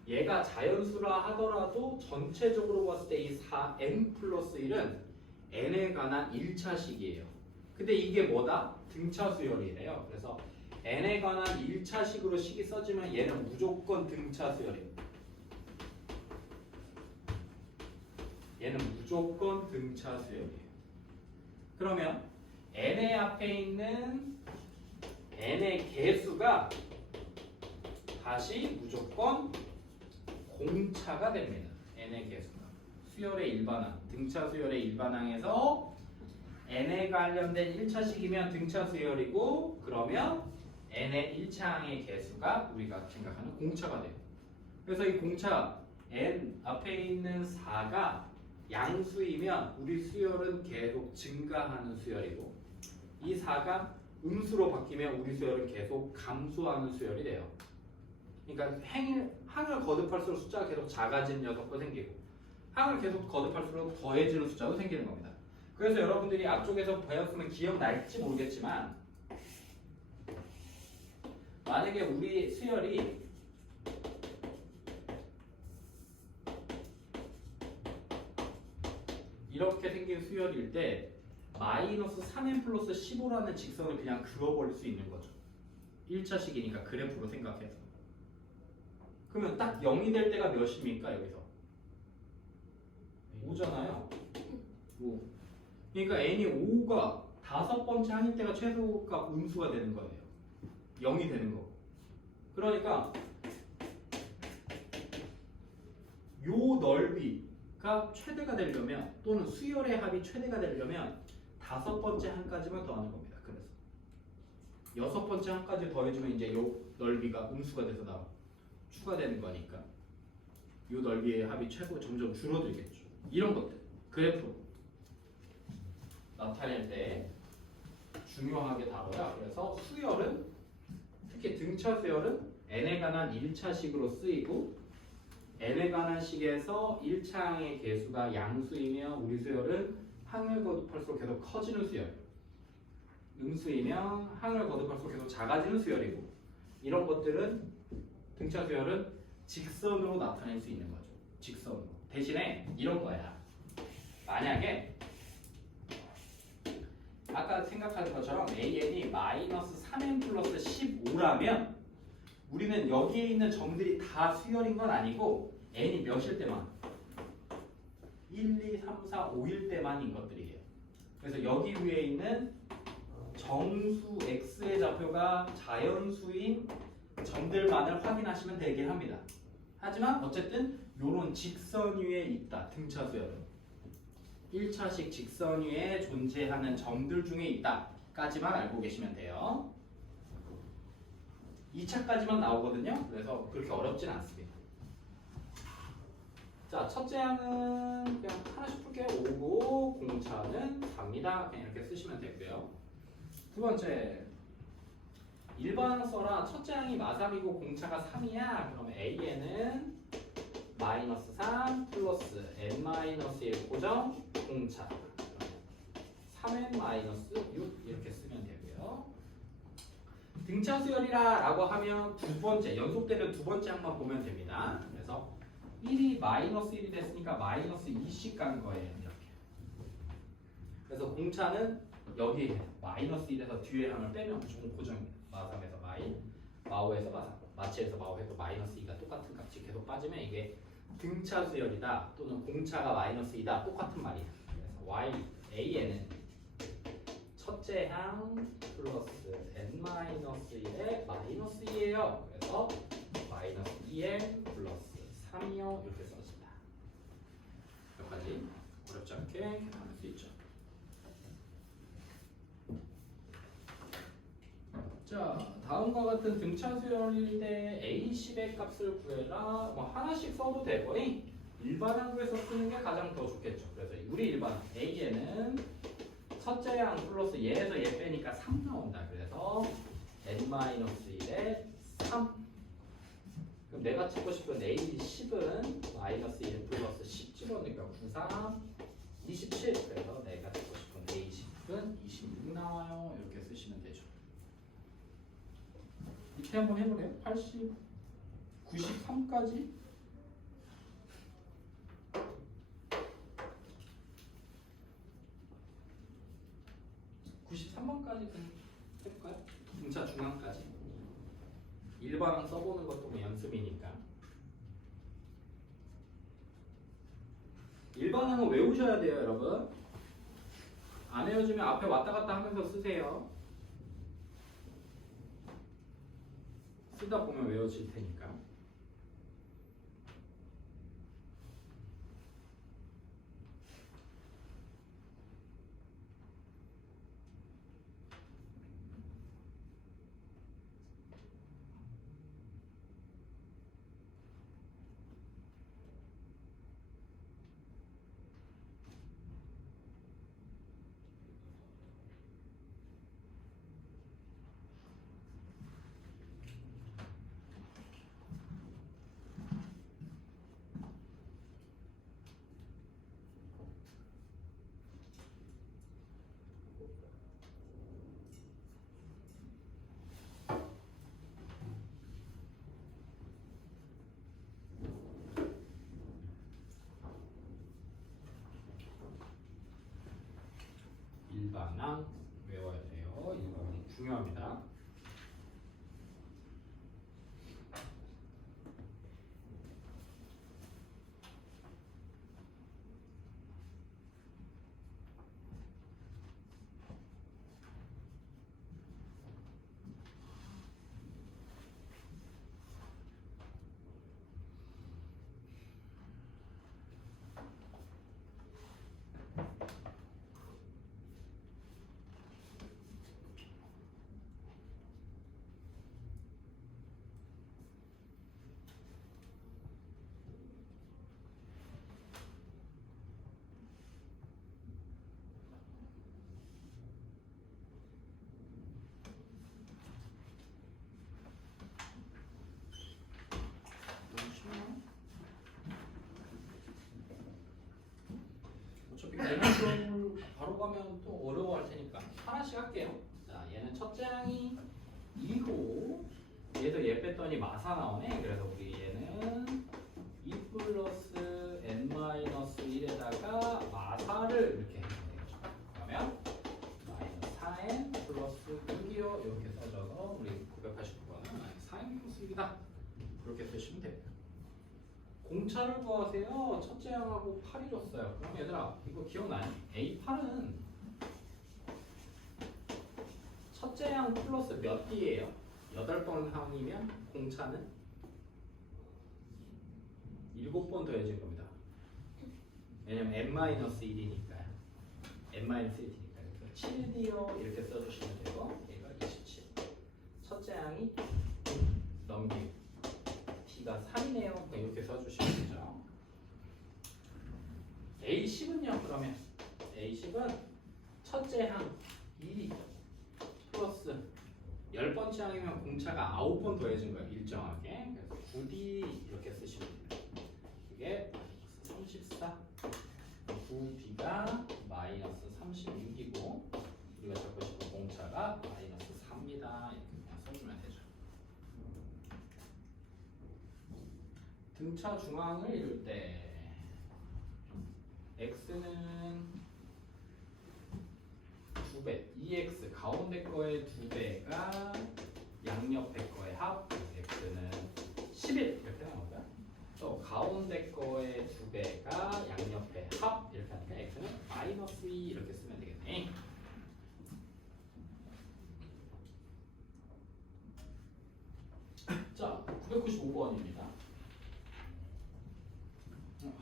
얘가 자연수라 하더라도 전체적으로 봤을 때 이 4n 플러스 1은 n에 관한 1차식이에요. 근데 이게 뭐다? 등차 수열이래요. 그래서 n에 관한 1차식으로 식이 써지면 얘는 무조건 등차 수열이에요. 얘는 무조건 등차 수열이에요. 그러면 n의 앞에 있는 n의 개수가 다시 무조건 공차가 됩니다. n의 개수가. 수열의 일반항, 등차 수열의 일반항에서 n에 관련된 1차식이면 등차 수열이고 그러면 n의 1차항의 개수가 우리가 생각하는 공차가 돼요. 그래서 이 공차 n 앞에 있는 4가 양수이면 우리 수열은 계속 증가하는 수열이고 이 4가 음수로 바뀌면 우리 수열은 계속 감소하는 수열이 돼요. 그러니까 항을 거듭할수록 숫자가 계속 작아지는 녀석도 생기고 항을 계속 거듭할수록 더해지는 숫자도 생기는 겁니다. 그래서 여러분들이 앞쪽에서 배웠으면 기억날지 모르겠지만 만약에 우리 수열이 이렇게 생긴 수열일 때 마이너스 3n 플러스 15라는 직선을 그냥 그어버릴 수 있는 거죠. 1차식이니까 그래프로 생각해서. 그러면 딱 0이 될 때가 몇입니까? 여기서 5잖아요. 5. 그러니까 n이 5가 5번째 항일 때가 최소값 음수가 되는 거예요. 0이 되는 거. 그러니까 요 넓이 최대가 되려면 또는 수열의 합이 최대가 되려면 5번째 한까지만 더하는 겁니다. 그래서 6번째 한까지 더해주면 이제 요 넓이가 음수가 돼서 추가되는 거니까 요 넓이의 합이 점점 줄어들겠죠. 이런 것들 그래프 나타낼 때 중요하게 다뤄요. 그래서 수열은 특히 등차 수열은 n에 관한 1차식으로 쓰이고 n에 관한 식에서 1차항의 개수가 양수이며 우리 수열은 항을 거듭할수록 계속 커지는 수열, 음수이며 항을 거듭할수록 계속 작아지는 수열이고 이런 것들은 등차 수열은 직선으로 나타낼 수 있는 거죠. 직선으로. 대신에 이런 거야. 만약에 아까 생각하는 것처럼 AN이 마이너스 3n 플러스 15라면 우리는 여기에 있는 점들이 다 수열인 건 아니고 n이 몇일 때만 1, 2, 3, 4, 5일 때만인 것들이에요. 그래서 여기 위에 있는 정수 x의 좌표가 자연수인 점들만을 확인하시면 되긴 합니다. 하지만 어쨌든 요런 직선 위에 있다. 등차 수열은 1차식 직선 위에 존재하는 점들 중에 있다 까지만 알고 계시면 돼요. 2차까지만 나오거든요. 그래서 그렇게 어렵진 않습니다. 자, 첫째 항은 그냥 하나씩 풀게요. 5고 공차는 4입니다. 그냥 이렇게 쓰시면 되고요. 두 번째, 일반항 써라. 첫째 항이 마3이고 공차가 3이야. 그럼 AN은 마이너스 3 플러스 n-1 고정 공차 3n 마이너스 6 이렇게 쓰면 되고요. 등차 수열이라 라고 하면 두 번째 연속되는 두 번째 항만 보면 됩니다. 그래서 1이 마이너스 1이 됐으니까 마이너스 2씩 간 거예요. 이렇게. 그래서 공차는 여기 마이너스 1에서 뒤에 항을 빼면 좀 고정입니다. 마3에서 마이, 마5에서 마3, 마7에서 마5에서 마이너스 2가 똑같은 값이 계속 빠지면 이게 등차 수열이다 또는 공차가 마이너스 2다 똑같은 말이에요. 그래서 y, AN은 첫째 항 플러스 n-1의 마이너스 2예요. 그래서 마이너스 2n 플러스 3이요. 이렇게 써집니다. 여기까지 어렵지 않게 계산할 수 있죠. 자, 다음과 같은 등차 수열일 때 A10의 값을 구해라. 뭐 하나씩 써도 되고 일반항구에서 쓰는 게 가장 더 좋겠죠. 그래서 우리 일반 A에는 첫째 항 플러스 얘에서 얘 빼니까 3 나온다. 그래서 n-1에 3. 그럼 내가 찾고 싶은 A10은 마이너스 1 플러스 10 집어넣으니까 9, 3, 27. 그래서 내가 찾고 싶은 A10은 26 나와요. 이렇게 쓰시면 되죠. 밑에 한번 해보래요. 80, 93까지. 93번까지 해볼까요? 등차 중앙까지. 일반항 써보는 것도 뭐 연습이니까. 일반항은 외우셔야 돼요, 여러분. 안 외워주면 앞에 왔다 갔다 하면서 쓰세요. 쓰다 보면 외워질 테니까. 일반항 외워야 돼요. 일반항이 중요합니다. 얘는 바로 가면 또 어려워할 테니까 하나씩 할게요. 자, 얘는 첫째 항이 2고 얘도 얘 뺐더니 마사 나오네. 그래서 우리 얘는 2 플러스 n-1에다가 마사를 이렇게 해주면 되겠죠. 그러면 마이너스 4n 플러스 6이요. 이렇게 써줘서 우리 989번은 마이너스 4n 플러스 6이다. 그렇게 쓰시면 됩니다. 공차를 구하세요. 첫째 항하고 8이 줬어요. 그럼 얘들아 이거 기억나요? A8은 첫째 항 플러스 몇 D예요? 8번 항이면 공차는 7번 더해진 겁니다. 왜냐면 n-1이니까요. n-1이니까 그래서 7D요 이렇게 써주시면 되고 얘가 27. 첫째 항이 넘기고 D가 3이네요. 이렇게 써주시면 되죠. A10은요. 그러면 A10은 첫째 항 1이 플러스 10번째 항이면 공차가 9번 더해진 거예요. 일정하게. 그래서 9D 이렇게 쓰시면 돼요. 이게 34 9D가 마이너스 36이고 우리가 잡고 싶은 공차가 마이너스 4입니다. 이렇게 그냥 써주면 되죠. 등차 중앙을 이룰 때 x는 2배, 2x 가운데 거의 2배가 양옆에 거의 합, x는 11 이렇게 나오고요. 또 가운데 거의 2배가 양옆에 합 이렇게 하니까 x는 마이너스 2 이렇게 쓰면 되겠네. 자, 995번입니다.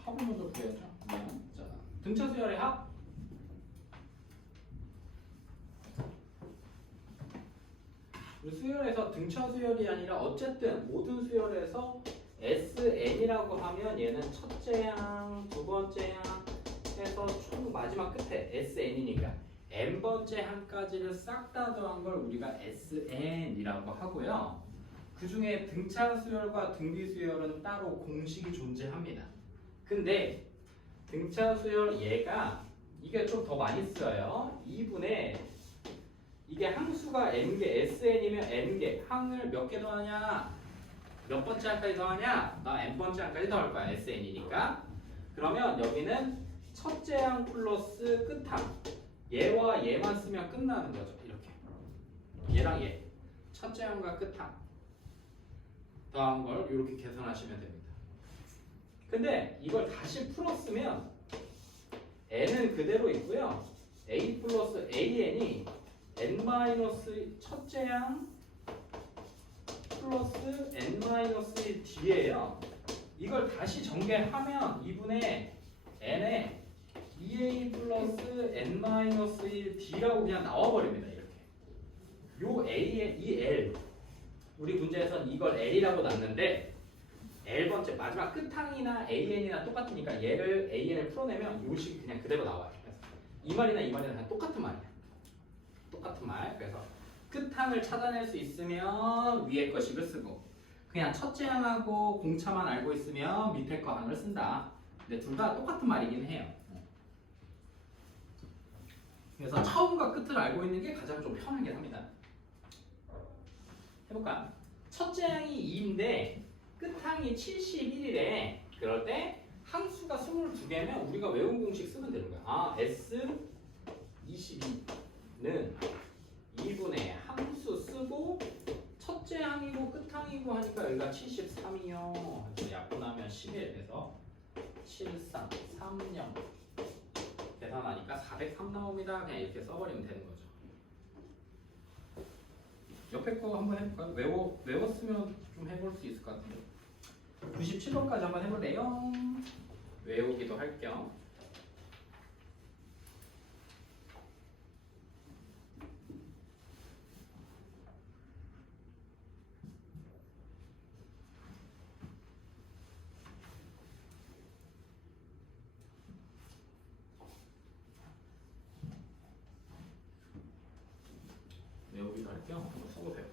합을 먼저 구해야죠. 자, 등차 수열의 합. 수열에서 등차 수열이 아니라 어쨌든 모든 수열에서 SN이라고 하면 얘는 첫째 항, 두 번째 항 해서 총 마지막 끝에 SN이니까 n번째 항까지를 싹 다 더한 걸 우리가 SN이라고 하고요. 그 중에 등차 수열과 등비 수열은 따로 공식이 존재합니다. 근데 등차 수열 얘가 이게 좀 더 많이 써요. 2분의 이게 항수가 n개, sn이면 n개, 항을 몇 개 더하냐? 몇 번째 항까지 더하냐? 나 n번째 항까지 더할 거야, sn이니까. 그러면 여기는 첫째 항 플러스 끝항. 얘와 얘만 쓰면 끝나는 거죠. 이렇게. 얘랑 얘. 첫째 항과 끝항. 더한 걸 이렇게 계산하시면 됩니다. 근데 이걸 다시 풀었으면 n은 그대로 있고요. a 플러스 an이 n- 첫째 항 플러스 n-1 d예요. 이걸 다시 전개하면 2분의 n에 2a 플러스 n-1 d라고 그냥 나와버립니다. 이렇게. 요 a의 이 l 우리 문제에서는 이걸 l이라고 놨는데 L번째 마지막 끝항이나 AN이나 똑같으니까 얘를 AN을 풀어내면 요 식이 그냥 그대로 나와요. 그래서 이 말이나 이 말이나 다 똑같은 말이야. 똑같은 말. 그래서 끝항을 찾아낼 수 있으면 위에 거 식을 쓰고 그냥 첫째 항하고 공차만 알고 있으면 밑에 거 항을 쓴다. 근데 둘 다 똑같은 말이긴 해요. 그래서 처음과 끝을 알고 있는 게 가장 좀 편하긴 합니다. 해볼까? 첫째 항이 2인데 끝항이 71이래. 그럴 때 항수가 22개면 우리가 외운 공식 쓰면 되는 거야. 아, S22는 2분의 항수 쓰고 첫째 항이고 끝항이고 하니까 여기가 73이요. 그래서 약분하면 11에서 73, 30 계산하니까 403 나옵니다. 그냥 이렇게 써버리면 되는 거죠. 옆에 거 한번 해볼까요? 외웠으면 좀 해볼 수 있을 것 같은데. 97번까지 한번 해볼래요? 외우기도 할 겸. 외우기도 할 겸 한번 써보세요.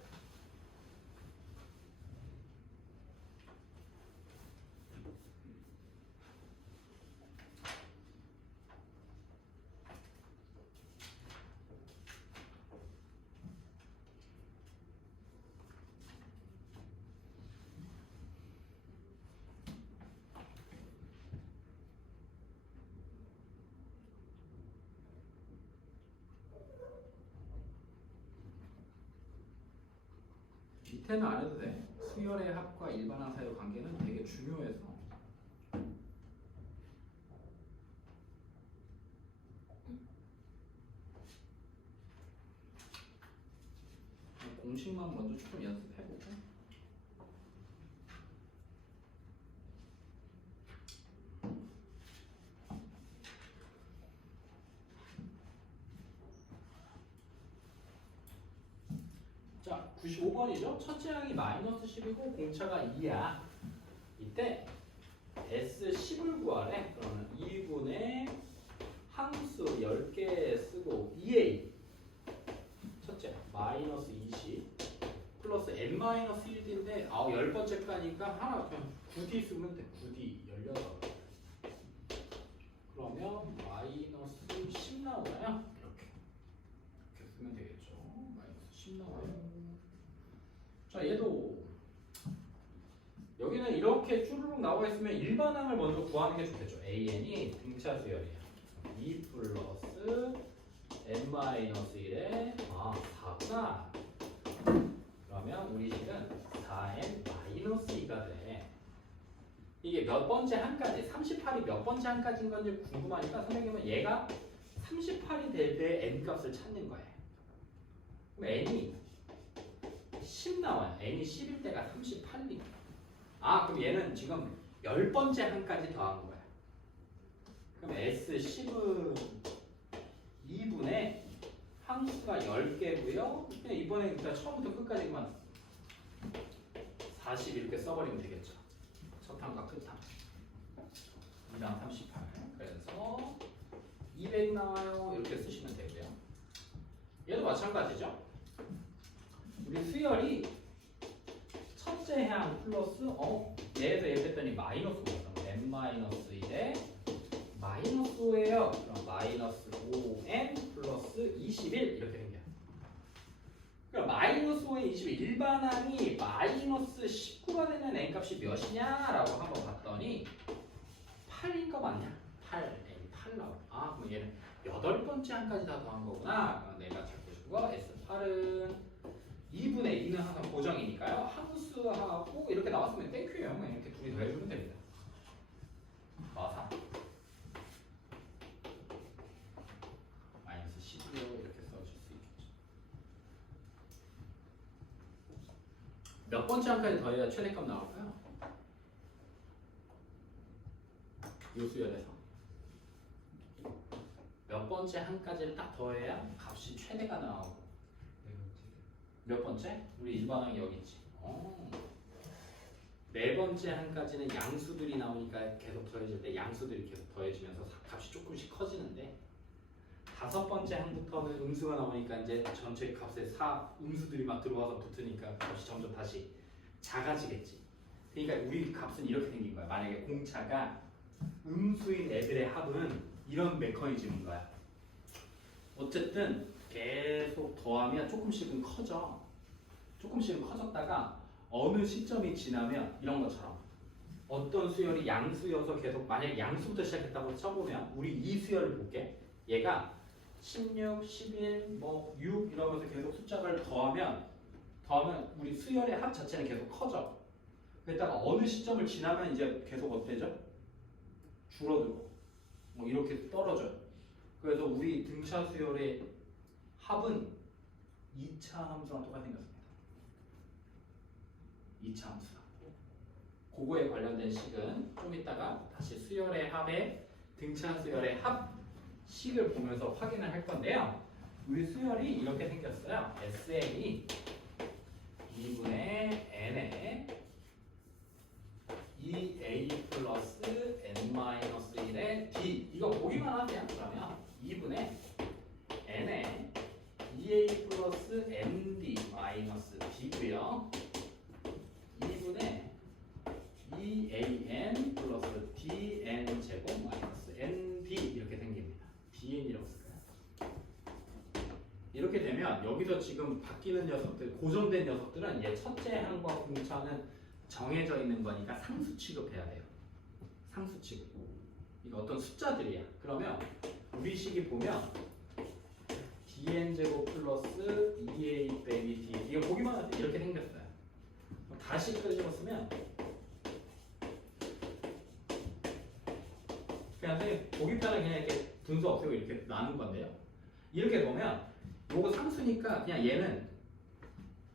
밑에는 안 해도 돼. 수열의 합과 일반항 사이의 관계는 되게 중요해서. 공식만 먼저 조금 연습해보고. 자, 95번이죠. 첫째 항이 마이너스 10이고 공차가 2야. 이때 S10을 구하래. 그러면 2분의 함수 10개 쓰고 2a 첫째 마이너스 20 플러스 n-1인데 10번째 까니까 하나 그냥 9d 쓰면 돼. 9d 16 그러면 마이너스 10 나오나요? 이렇게 쓰면 되겠죠. 마이너스 10 나와요. 자, 얘도 여기는 이렇게 쭈루룩 나와 있으면 일반항을 먼저 구하는 게 좋겠죠. an이 등차 수열이야. 2 플러스 n-1에 4구나. 그러면 우리 식은 4n-2가 돼. 이게 몇 번째 한까지 38이 몇 번째 한까지인 건지 궁금하니까 선생님은 얘가 38이 될 때 n 값을 찾는 거예요. 그럼 n이 10 나와요. n이 10일 때가 38이니까. 그럼 얘는 지금 10번째 한까지 더한 거야. 그럼 S10은 2분의 항수가 10개고요. 그냥 이번에 일단 처음부터 끝까지만 40 이렇게 써버리면 되겠죠. 첫 항과 끝 항. 2랑 38. 그래서 200 나와요. 이렇게 쓰시면 되고요. 얘도 마찬가지죠. 우리 수열이 첫째 항 플러스 얘에서 얘 했더니 마이너스 5. n-1에 마이너스 5예요. 그럼 마이너스 5n 플러스 21 이렇게 생겨요. 그럼 마이너스 5n 21 일반항이 마이너스 19가 되는 n 값이 몇이냐라고 한번 봤더니 8인 거 맞냐? 8 나와. 그럼 얘는 8번째 항까지 다 더한 거구나. 그럼 내가 찾고 싶은 거 S8은 2분의 2는 항상 고정이니까요. 함수하고 이렇게 나왔으면 땡큐예요. 이렇게 둘이 더해주면 됩니다. 3 마이너스 10이요. 이렇게 써줄 수 있겠죠. 몇 번째 항까지 더해야 최대값 나올까요? 요 수열에서 몇 번째 항까지를 딱 더해야 값이 최대가 나오고. 몇 번째? 우리 일반항이 여기 있지. 네 번째 항까지는 양수들이 나오니까 계속 더해질 때 양수들이 계속 더해지면서 값이 조금씩 커지는데 다섯 번째 항부터는 음수가 나오니까 이제 전체 값에 음수들이 막 들어와서 붙으니까 값이 점점 다시 작아지겠지. 그러니까 우리 값은 이렇게 생긴 거야. 만약에 공차가 음수인 애들의 합은 이런 메커니즘인 거야. 어쨌든 계속 더하면 조금씩은 커져. 조금씩은 커졌다가 어느 시점이 지나면 이런 것처럼 어떤 수열이 양수여서 계속 만약에 양수부터 시작했다고 쳐보면 우리 이 수열을 볼게. 얘가 16, 11, 6 이러면서 계속 숫자를 더하면 우리 수열의 합 자체는 계속 커져. 그랬다가 어느 시점을 지나면 이제 계속 어때죠? 줄어들고 이렇게 떨어져요. 그래서 우리 등차 수열의 합은 2차 함수랑 똑같이 생겼습니다. 2차 함수랑. 그거에 관련된 식은 좀 이따가 다시 수열의 합의 등차 수열의 합식을 보면서 확인을 할 건데요. 우리 수열이 이렇게 생겼어요. SN이 2분의 n에 2a 플러스 n-1의 d 이거 보기만 하세요. 그러면 2분의 n에 2a 플러스 nd 마이너스 d고요. 2분의 2an 플러스 dn 제곱 마이너스 nd 이렇게 생깁니다. dn이라고 쓸까요? 이렇게 되면 여기서 지금 바뀌는 녀석들, 고정된 녀석들은 얘 첫째 항과 공차는 정해져 있는 거니까 상수 취급해야 돼요. 상수 취급. 이거 어떤 숫자들이야. 그러면 우리 식이 보면 dn 제곱 플러스 2a 빼기 d 이거 보기만 해도 이렇게 생겼어요. 다시 끄집었으면 그냥 선생님 보기 편하게 그냥 이렇게 분수 없애고 이렇게 나눈 건데요. 이렇게 보면 요거 상수니까 그냥 얘는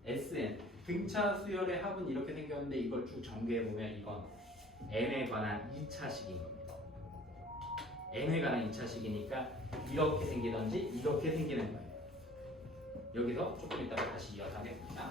Sn 등차 수열의 합은 이렇게 생겼는데 이걸 쭉 전개해 보면 이건 n에 관한 2차식인 겁니다. n에 관한 2차식이니까 이렇게 생기던지 이렇게 생기는 거예요. 여기서 조금 이따가 다시 이어서 하겠습니다.